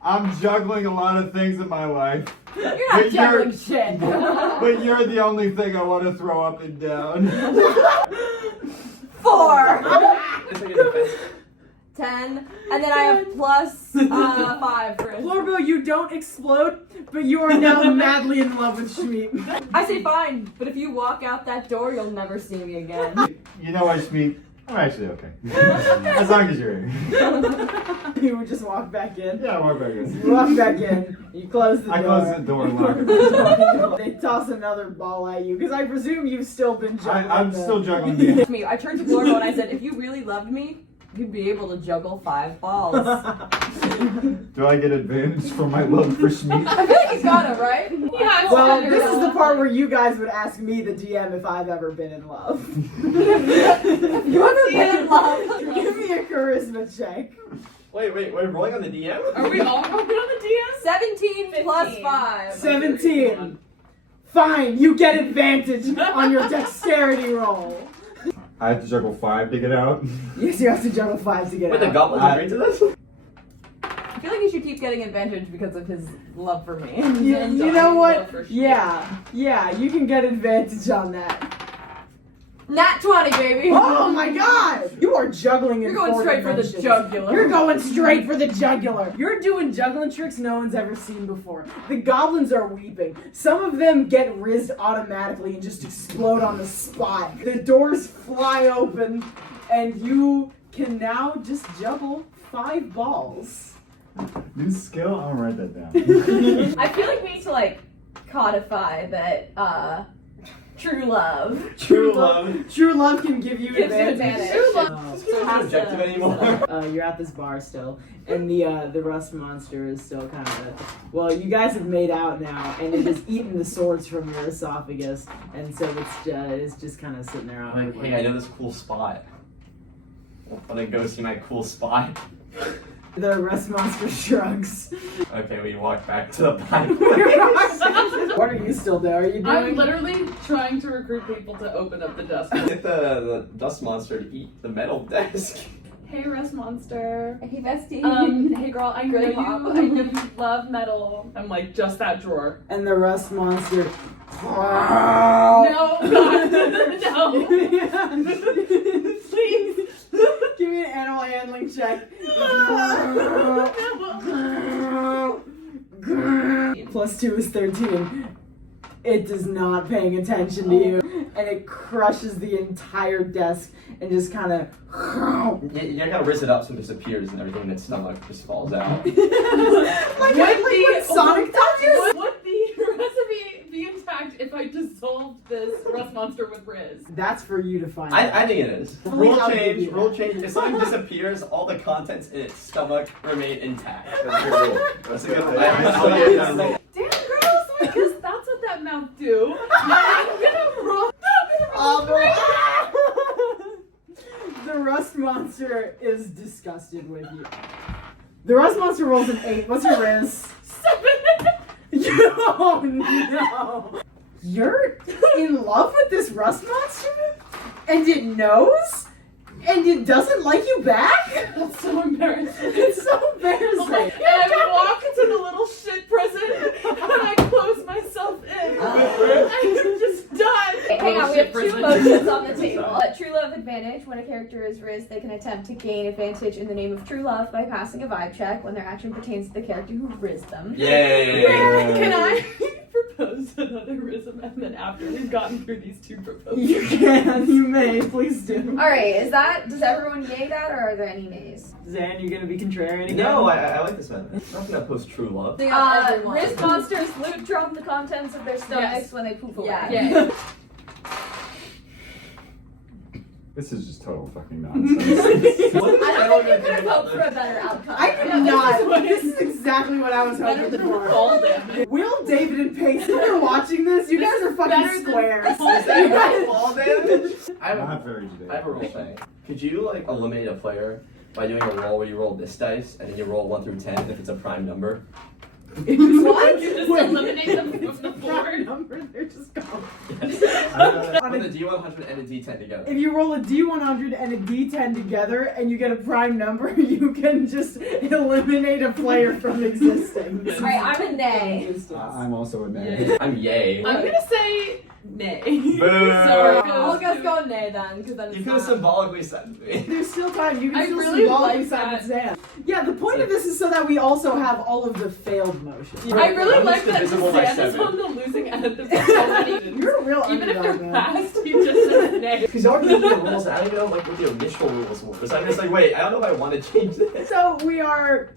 I'm juggling a lot of things in my life. You're But not you're- juggling shit. But you're the only thing I want to throw up and down. 4. It's like a defense. 10. And then I have plus 5 for Florbo, you don't explode, but you are now madly in love with Shmeep. I say fine, but if you walk out that door, you'll never see me again. You know what, Shmeep? I'm actually okay. As long as you're here. You would just walk back in. Yeah, walk back in. You walk back in, you close the door. I close the door and lock it. They toss another ball at you, because I presume you've still been juggling. I'm the- still juggling the Me, I turned to Blorbo and I said, if you really loved me, you'd be able to juggle 5 balls. Do I get advantage for my love for Shmeep? I feel like he's got it, right? Yeah, Well, this is the part where you guys would ask me, the DM, if I've ever been in love. You ever been in love? Give me a charisma charisma check. Wait, we're rolling on the DM? Are we all going on the DM? 17 plus 15. 5. 17. Fine, you get advantage on your dexterity roll. I have to juggle 5 to get out. Yes, you have to juggle 5 to get Wait, the out. goblins agreed to this? I feel like you should keep getting advantage because of his love for me. You know what? For sure. Yeah, you can get advantage on that. Nat 20, baby! Oh my god! You are juggling in You're going 4 straight for the dimensions. jugular. You're going straight for the jugular. You're doing juggling tricks no one's ever seen before. The goblins are weeping. Some of them get rizzed automatically and just explode on the spot. The doors fly open, and you can now just juggle 5 balls. New skill? I'll write that down. I feel like we need to like codify that true love. True love. True love can give you Gives you advantage. advantage. True love. This is not objective anymore. You're at this bar still, and the rust monster is still kind of. Well, you guys have made out now, and it has eaten the swords from your esophagus, and so it's just kind of sitting there. I'm like, hey, I know this cool spot. Want to go see my cool spot? The rust monster shrugs. Okay, we walk back to the pipe. What are you still doing? Are you doing? I'm literally trying to recruit people to open up the desk. Get the dust monster to eat the metal desk. Hey, Rust Monster. Hey, bestie. Hey, girl. I know Girly you. pop. I know you love metal. I'm like, just that drawer. And the rust monster. No, God, no. Please. Give me an animal handling check. Plus 2 is 13. It is not paying attention to you, and it crushes the entire desk and just kind of. You gotta rizz it up so it disappears and everything in its stomach just falls out. like what Sonic touches. Would the recipe be intact if I dissolved this rust monster with Riz? That's for you to find. I think it is. Believe I'll give you Rule that. change. If something disappears, all the contents in its stomach remain intact. That's your rule. That's a good one. I'll give you that rule. Damn, girls, because that's what that mouth do. I'm gonna roll. The rust monster is disgusted with you. The rust monster rolls an 8. What's your riz? 7. Oh no! You're in love with this rust monster? And it knows? And it doesn't like you back? That's so embarrassing. It's so embarrassing. And I walk into the little shit prison and I close myself in. I'm just done. Okay, hang on, we have 2 motions on the table. True love advantage. When a character is rizzed, they can attempt to gain advantage in the name of true love by passing a vibe check when their action pertains to the character who rizzed them. Yay! Can I propose another Riz amendment after we've gotten through these 2 proposals? You can, you may, please do. Alright, does everyone yay that or are there any nays? Zan, you're gonna be contrarian again? No, I like this man. I'm gonna post true love. Riz monsters loot drop the contents of their stomachs when they poop away. Yeah. This is just total fucking nonsense. I don't think you could have hoped for a better outcome. I could not. This is exactly what I was hoping for. Fall damage. Will, David, and Pace, if you're watching this, you guys are fucking squares. Fall damage? Not very today. I have a rule thing. Could you like eliminate a player by doing a roll where you roll this dice and then you roll 1 through 10 if it's a prime number? What? You just eliminate them from the board. Number, they're just gone. Put a D100 and a D10 together. If you roll a D100 and a D10 together and you get a prime number, you can just eliminate a player from existing. Alright, I'm a nay. I'm also a nay. I'm yay. I'm gonna say nay. Boo. Sorry. I'll just go nay then, because then You it's could have not. symbolically said me. There's still time. You can I still really symbolically like side that. with Zan. Yeah, the point of this is so that we also have all of the failed motions. I really I'm like just that divisible by Zan is 7. on the losing end of so many. You're a real Even if underdog, they're man. fast, he just says nay. Because y'all gave me the rules and I don't even know like what the initial rules were. So I'm just like, wait, I don't know if I want to change this. So we are.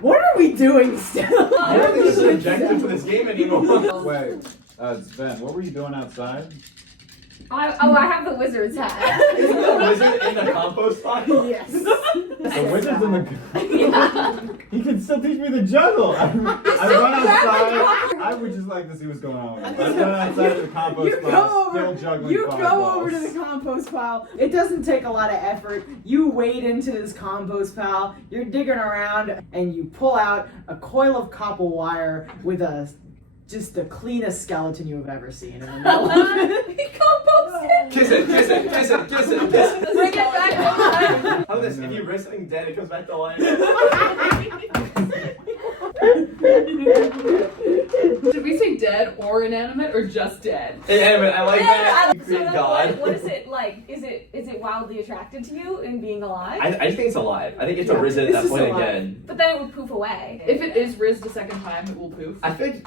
What are we doing still? I don't think this is objective for this game anymore. Wait, Sven, what were you doing outside? I have the wizard's hat. Is the wizard in the compost pile? Yes. The wizard's in the. Yeah. He can still teach me the juggle. I run outside. I would just like to see what's going on with him. I run outside of the compost pile, still juggling You fireballs. go over to the compost pile. It doesn't take a lot of effort. You wade into this compost pile. You're digging around, and you pull out a coil of copper wire with just the cleanest skeleton you have ever seen in the middle of it. Kiss it, kiss it, kiss it, kiss it, kiss it. Bring it back to life. How about this? If you risk something dead, it comes back to life. Did we say dead or inanimate or just dead? Inanimate, I like that. So Create then God. what is it like? Is it wildly attracted to you in being alive? I just think it's alive. I think it's Yeah, arisen at it's that just point alive. again. But then it would poof away. If it is rizzed a second time, it will poof. I think.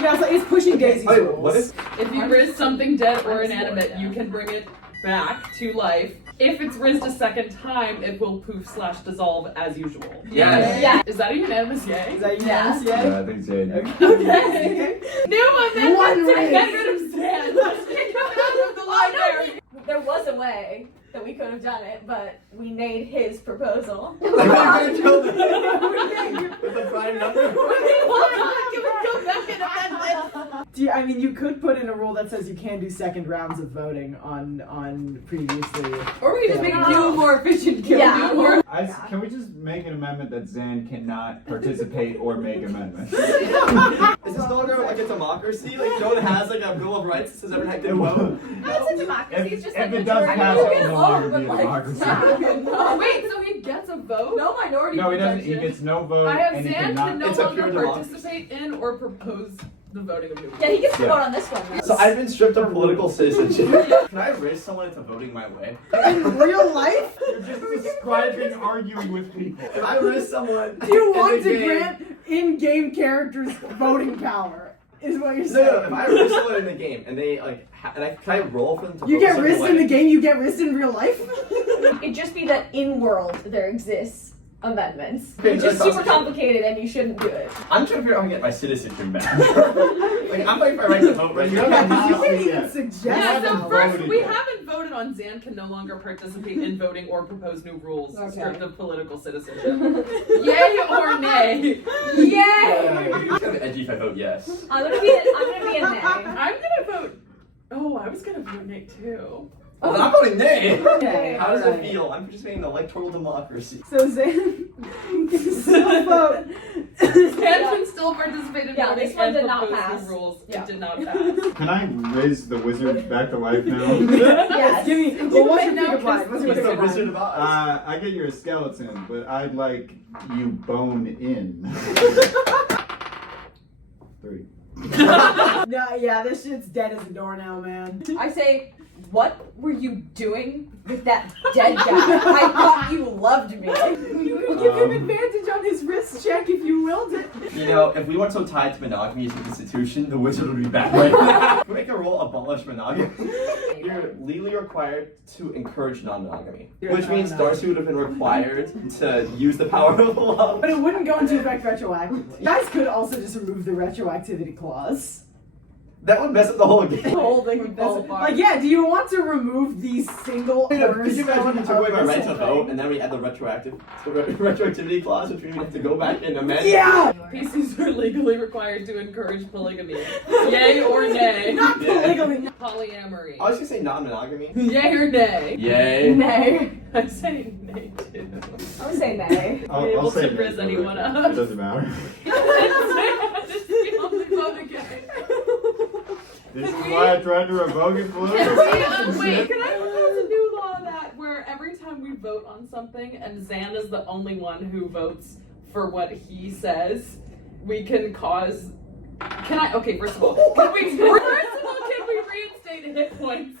Yeah, it's like it's pushing Daisy's Wait, rules. what is? If you rizz something dead or I'm inanimate, sworn you can bring it back to life. If it's rizzed a second time, it will poof/dissolve as usual. Yes. Yeah. Is that a unanimous yay? Is that unanimous yet? Yeah, I think so. Okay. New amendment One to raise. get rid of Stan. Let's kick him out of the library. There was a way that we could have done it, but we made his proposal. Like, I'm gonna kill them. With the prime number. You could put in a rule that says you can do second rounds of voting on previously. Or we can just make a Yeah. new, more efficient kill. Yeah. New, more Can we just make an amendment that Zan cannot participate or make amendments? Is this no longer like a democracy? Like no one has like a Bill of Rights that says everyone can vote? That's a democracy. It's just If like it does majority. pass, You it get will a no vote, longer but be a like, democracy. Oh, wait, so he gets a vote? no minority No, he doesn't. He protection. gets no vote, I have and he Zan cannot. can no It's a longer pure democracy. participate in or propose the voting of new Yeah, he gets to Yeah. vote on this one. Though. So I've been stripped of political citizenship. Can I raise someone into voting my way? In real life, You're just describing arguing with people. If I raise someone, do you in want the to game- grant in-game characters voting power? Is what you're No, saying. no. If I raise someone in the game and they like, can I roll for them to You vote get a certain risked way? in the game, you get risked in real life? It'd just be that in world there exists amendments, Okay, which so is that's super complicated and you shouldn't do it. I'm trying to figure out how to get my citizenship back. Like I'm fighting for my right to vote right You now. haven't You can't even yet. suggest You Yeah, haven't so first, voted we yet. haven't voted on Zan can no longer participate in voting or propose new rules Okay. stripped of political citizenship. Yay or nay? Yay! It's kind of edgy if I vote yes. I'm gonna be a nay. I'm gonna vote. Oh, I was gonna vote nay too. I'm not voting nay. Okay, How does alright. it feel? I'm participating in electoral democracy. So Zan can still vote. Zan can still participate in Yeah, voting this one and did not propose pass. new rules. Yeah. It did not pass. Can I raise the wizard back to life now? Yes. Give me. Well, what's your Now pick of line? What's your What's pick the of Wizard line? of Oz? I get you're a skeleton, but I'd like you bone in. 3. No, yeah, this shit's dead as a door now, man. I say, what were you doing with that dead guy? I thought you loved me. You can give him advantage on his wrist check if you willed it. You know, if we weren't so tied to monogamy as an institution, the wizard would be back right now. Can we make a rule abolish monogamy? You're legally required to encourage non-monogamy, which means Darcy would have been required to use the power of love. But it wouldn't go into effect retroactively. You guys could also just remove the retroactivity clause. That would mess up the whole game. Whole thing would fall apart. Like, yeah, do you want to remove the single Could you imagine cornerstone if you took away my of right this to whole vote, thing? and then we add the retroactivity clause, which means we have to go back and amend? Yeah! PCs are legally required to encourage polygamy. Yay or nay? Not Yeah. polygamy. Polyamory. I was gonna say non-monogamy. Yay or nay? Yay. Nay. I say nay too. I would say nay. Be able to rizz anyone up. It doesn't matter. This is the only vote again. This is why I tried to revoke it politically. Wait, can I propose a new law that where every time we vote on something and Zan is the only one who votes for what he says, we can cause. Can I? Okay, first of all, can we reinstate hit points?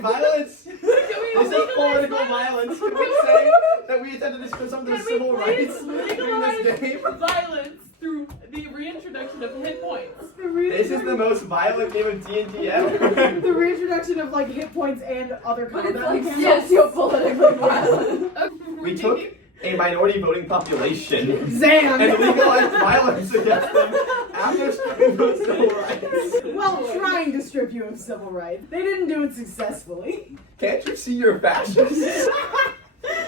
Violence. Can we This is legalize political violence? violence. Can we say that we attempted to discriminate some of the Can civil we rights please during legalize this game? violence through the reintroduction of hit points? This is the most violent game of D&D ever. The reintroduction of like hit points and other But it's combat like mechanics. sociopolitically violent. We took a minority voting population Zan! and legalized violence against them After stripping those civil rights. Well, trying to strip you of civil rights. They didn't do it successfully. Can't you see you're fascist?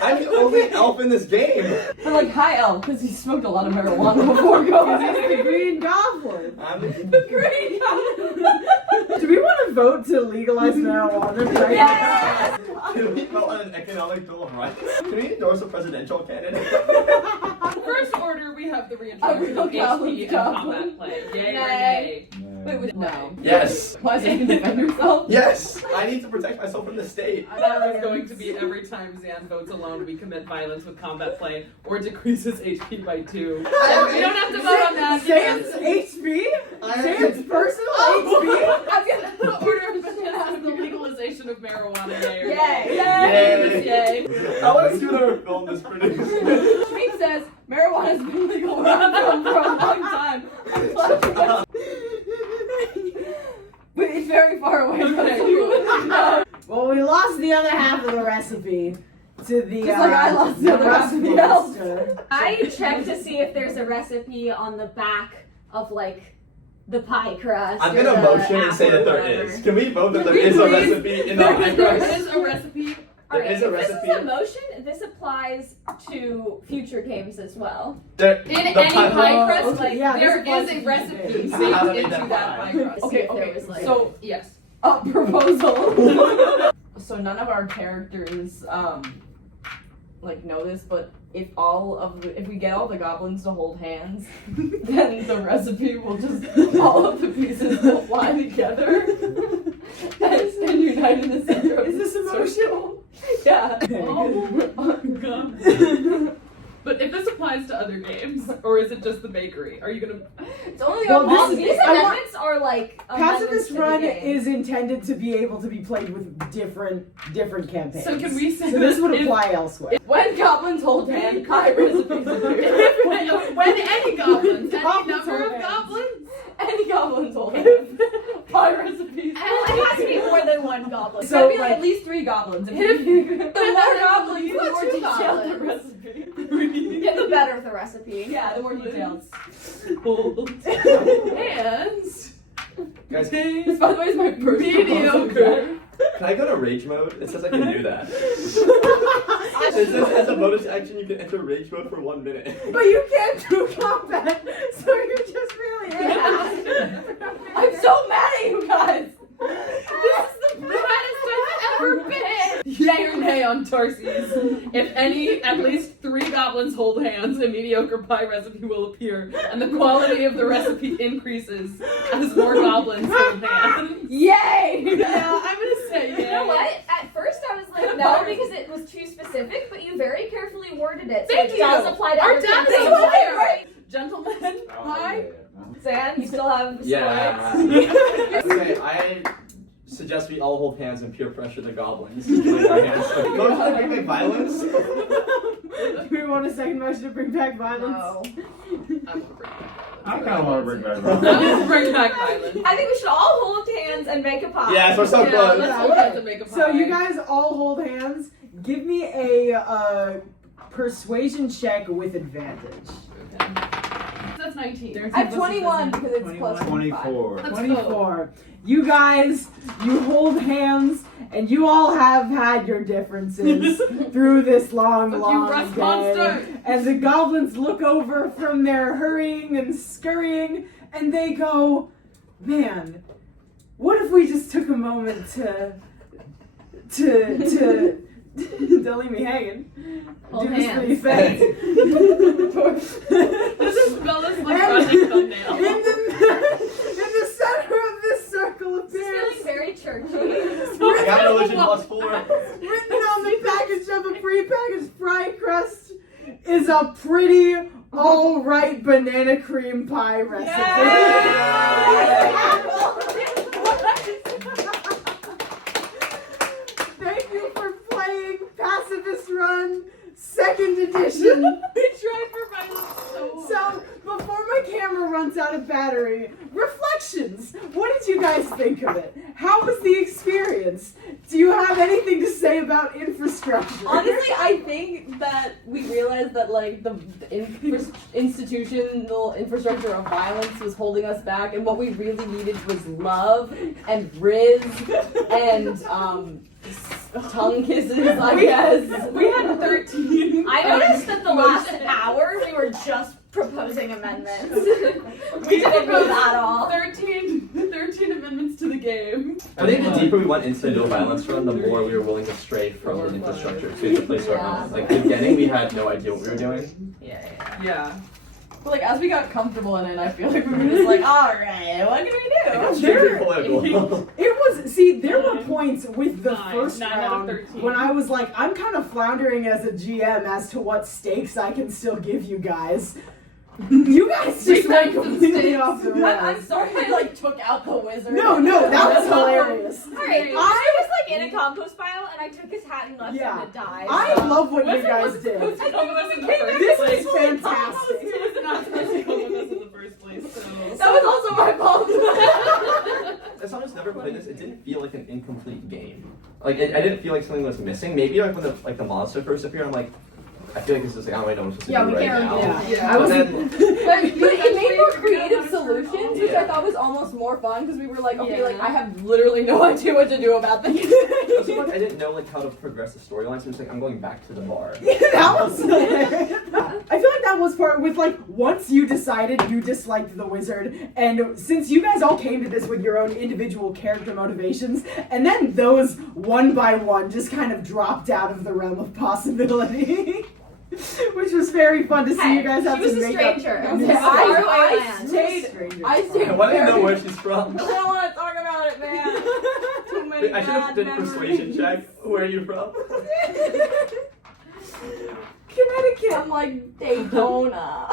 I'm the only elf in this game. But like, hi elf, because he smoked a lot of marijuana before going He's the Green Goblin. I'm the Green Do we want to vote to legalize marijuana right Yes! Can we vote on an economic bill of rights? Can we endorse a presidential candidate? First order, we have the A reintroduction real of goblin HP and goblin. combat play. Yay or Nay. nay? Wait, wait, no. Yes. Why, so you can defend yourself? Yes. I need to protect myself from the state. That was going to be every time Zan votes alone, we commit violence with combat play or decreases HP by 2. We don't have to vote on that. Zan's HP? Zan's personal HP? I'm gonna order of business is the legalization of marijuana. Yay or Yay! nay? Yay. Yay. I want to see another film this produced. Tweet says marijuana's been legal around for a long time. But it's very far away from you. Well, we lost the other half of the recipe to the. Just like I lost the other half of the elf. monster. I checked to see if there's a recipe on the back of like the pie crust. I'm or gonna the motion and say apple that or there whatever. is. Can we vote that there is a recipe in the pie There crust? is a recipe. There Alright, is a if recipe. this is a motion, this applies to future games as well. There, In the any pie pie Oh, crust, okay, like, yeah, there this is a applies recipe to baked I haven't made into that that pie. pie crust. See if there was, like- So, yes. A proposal. So none of our characters like know this, but if we get all the goblins to hold hands, then the recipe will just all of the pieces will fly together and unite in the center of Is this the a motion? circle. Yeah. Oh god. But if this applies to other games, or is it just the bakery? Are you gonna? It's only Well, all this- These I want- amendments are like amendments Pacifist to the Run game. is intended to be able to be played with different campaigns. So can we say So this would if- apply elsewhere. when goblins hold hands, pie recipes appear. when any goblins, any Goblins number hold of hands. goblins. Any goblins hold hands. Pie recipes. Well, it has to be more than one goblin. It's So, gotta be like- like at least 3 goblins. If- the more goblins, the You want more 2 detailed the goblins. recipe. Yeah, the better the recipe. Yeah, the more detailed. Hold hands. Guys, This, by the way, is my first Mediocre. can I go to rage mode? It says I can do that. It says as a bonus action you can enter rage mode for 1 minute. But you can't do combat, so you're just really I'm so mad at you guys. This is the baddest I've ever been. Yay or nay on Tarsies. If at least 3 goblins hold hands, a mediocre pie recipe will appear, and the quality of the recipe increases as more goblins hold hands. Yay! Yeah, I'm gonna say yay. You know what? At first I was like, no, because it was too specific, but you very carefully worded it, so Thank it you. does apply to Our other dad is campaigns. a lawyer. Gentlemen, hi. Zan, you still have the Yeah. slides? Okay, I suggest we all hold hands and peer pressure the goblins to join our hands. Motion to bring back violence? Do we want a second motion to bring back violence? No. I want to bring back violence. I kind of want to bring back I violence. want to bring back violence. I think we should all hold hands and make a pie. Yes, we're so Yeah, close. let's hold up to make a pie. So you guys all hold hands. Give me a persuasion check with advantage. That's 19. I have 21 because it's plus 24. Let's 24. You guys, you hold hands, and you all have had your differences through this long, Fuck you, long rust day. monster. And the goblins look over from their hurrying and scurrying, and they go, "Man, what if we just took a moment to don't leave me hanging. Hold Do this hands. for your face." This is Bella's like And running thumbnail. in the center of this circle This is feeling appears, very churchy. I got religion +4. written on the package of a pre-packaged fry crust, is a pretty alright banana cream pie recipe. Thank you for playing Pacifist Run 2nd edition. We tried for violence so So, before my camera runs out of battery, reflections. What did you guys think of it? How was the experience? amendments. Do you have anything to say about infrastructure? Honestly, I think that we realized that like the institutional infrastructure of violence was holding us back, and what we really needed was love and riz and tongue kisses. I guess We had 13. I noticed that the last hour we were just proposing amendments. We didn't move at all. 13 amendments to the game. I think the deeper we went into no violence run, the more we were willing to stray from the infrastructure to the place of our own. Like beginning, we had no idea what we were doing. Yeah. but like as we got comfortable in it, I feel like we were just like, all right, what can we do? There were points with the first nine out of round 13. when I was like, I'm kind of floundering as a GM as to what stakes I can still give you guys. You guys just went completely off the I'm rails. sorry I like took out the wizard. No, that was hilarious. Alright, I was like in a compost pile and I took his hat and left Yeah. him to die. I love what you Wizard guys wasn't did. supposed to come with us in the first This place. was fantastic. He was not supposed to come with us in the first place, so. That was also my fault. As someone who's never played this, it didn't feel like an incomplete game. Like I didn't feel like something was missing. Maybe like when the monster first appeared, I'm like, I feel like this is like I don't really know what to do we right can't now. really Yeah. But then But it made more creative Yeah. solutions, which I thought was almost more fun because we were like, okay, Yeah. like I have literally no idea what to do about this. also, like, I didn't know like how to progress the storyline, so it's like I'm going back to the bar. That was hilarious. I feel like that was part with like once you decided you disliked the wizard, and since you guys all came to this with your own individual character motivations, and then those one by one just kind of dropped out of the realm of possibility. Which was very fun to see you guys have she was to a make up. stranger. a new Okay, story. I stayed. Stranger. I stayed. I want to know very- where she's from. I don't want to talk about it, man. Too many I should have bad did a memories. persuasion check. Where are you from? Connecticut. I'm like Daytona.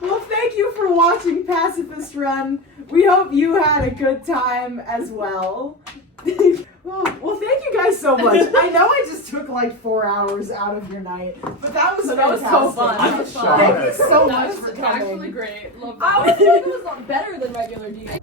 Well, thank you for watching Pacifist Run. We hope you had a good time as well. Well, thank you guys so much. I know I just took like 4 hours out of your night, but that was That was fantastic. so fun. I'm That was shocked. Thank you so That much was for actually coming. great. Love I that. was like, it was better than regular D&D.